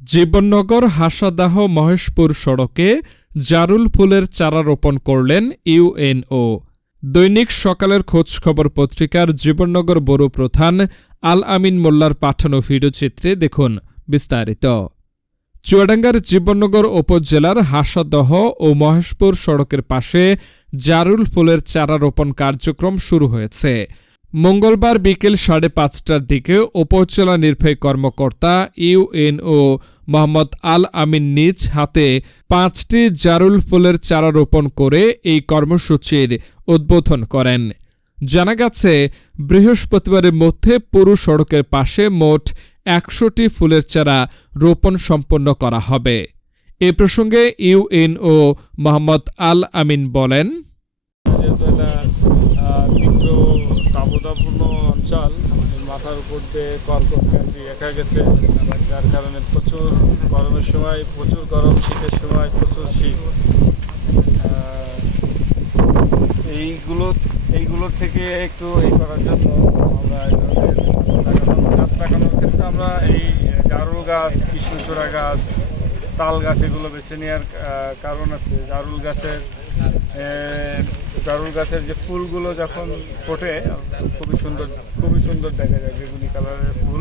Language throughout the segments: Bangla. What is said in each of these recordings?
জীবননগর হাসাদাহ মহেশপুর সড়কে জারুল ফুলের চারা রোপণ করলেন ইউএনও দৈনিক সকালের খোঁজখবর পত্রিকার জীবননগর বড় প্রধান আল আমিন মোল্লার পাঠানো ভিডিওচিত্রে দেখুন বিস্তারিত। চুয়াডাঙ্গার জীবননগর উপজেলার হাসাদহ ও মহেশপুর সড়কের পাশে জারুল ফুলের চারা রোপণ কার্যক্রম শুরু হয়েছে। মঙ্গলবার বিকেল সাড়ে পাঁচটার দিকে উপজেলা নির্বাহী কর্মকর্তা ইউএনও মোহাম্মদ আল আমিন নিজ হাতে পাঁচটি জারুল ফুলের চারা রোপণ করে এই কর্মসূচির উদ্বোধন করেন। জানা গেছে, বৃহস্পতিবারের মধ্যে পুরো সড়কের পাশে মোট একশোটি ফুলের চারা রোপণ সম্পন্ন করা হবে। এ প্রসঙ্গে ইউএনও মোহাম্মদ আল আমিন বলেন তাপদাপূর্ণ অঞ্চল। মাথার উপর দিয়ে ক্যান্ডি একা গেছে। যার কারণে প্রচুর গরমের সময়, প্রচুর গরম, শীতের সময় প্রচুর শীত। এইগুলো এইগুলোর থেকে একটু এই করার জন্য আমরা গাছ লাগানোর ক্ষেত্রে আমরা এই জারুল গাছ, কৃষ্ণচূড়া গাছ তাল গাছ এগুলো বেছে নেওয়ার কারণ আছে। জারুল গাছের জারুল গাছের যে ফুলগুলো যখন ফোটে, খুবই সুন্দর খুবই সুন্দর দেখা যায় বেগুনি কালারের ফুল।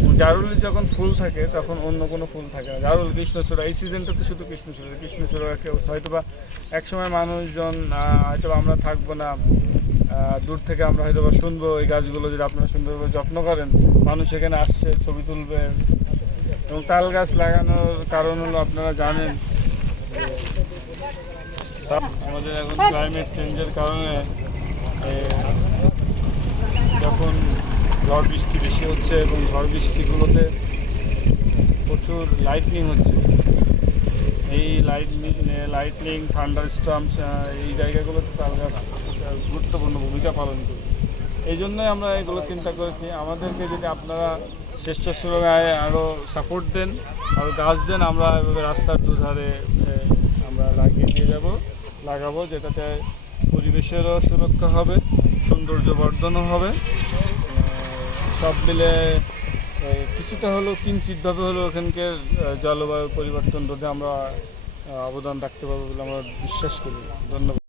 এবং জারুলের যখন ফুল থাকে, তখন অন্য কোনো ফুল থাকে না। জারুল, কৃষ্ণচূড়া, এই সিজনটাতে শুধু কৃষ্ণচূড়া। কৃষ্ণচূড়া কেউ হয়তোবা একসময় মানুষজন হয়তো আমরা থাকব না দূর থেকে আমরা হয়তো বা শুনব, এই গাছগুলো যদি আপনারা সুন্দরভাবে যত্ন করেন, মানুষ এখানে আসছে, ছবি তুলবে এবং তাল গাছ লাগানোর কারণ হলো আপনারা জানেন আমাদের এখন ক্লাইমেট চেঞ্জের কারণে যখন ঝড় বৃষ্টি বেশি হচ্ছে এবং ঝড় বৃষ্টিগুলোতে প্রচুর লাইটনিং হচ্ছে, এই লাইটনিং লাইটনিং থান্ডার স্টর্ম এই জায়গাগুলোতে তাল গাছ গুরুত্বপূর্ণ ভূমিকা পালন করে এই জন্যই আমরা এগুলো চিন্তা করেছি। আমাদেরকে যদি আপনারা স্বেচ্ছাসেবকায় আরও সাপোর্ট দেন আরও গাছ দেন, আমরা এভাবে রাস্তার দুধারে আমরা লাগিয়ে দিয়ে যাব, লাগাবো, যেটাতে পরিবেশেরও সুরক্ষা হবে সৌন্দর্য বর্ধনও হবে সব মিলে কিছুটা হলেও কিঞ্চিতভাবে হলেও ওখানকার জলবায়ু পরিবর্তন রোধে আমরা অবদান রাখতে পারব বলে আমরা বিশ্বাস করি। ধন্যবাদ।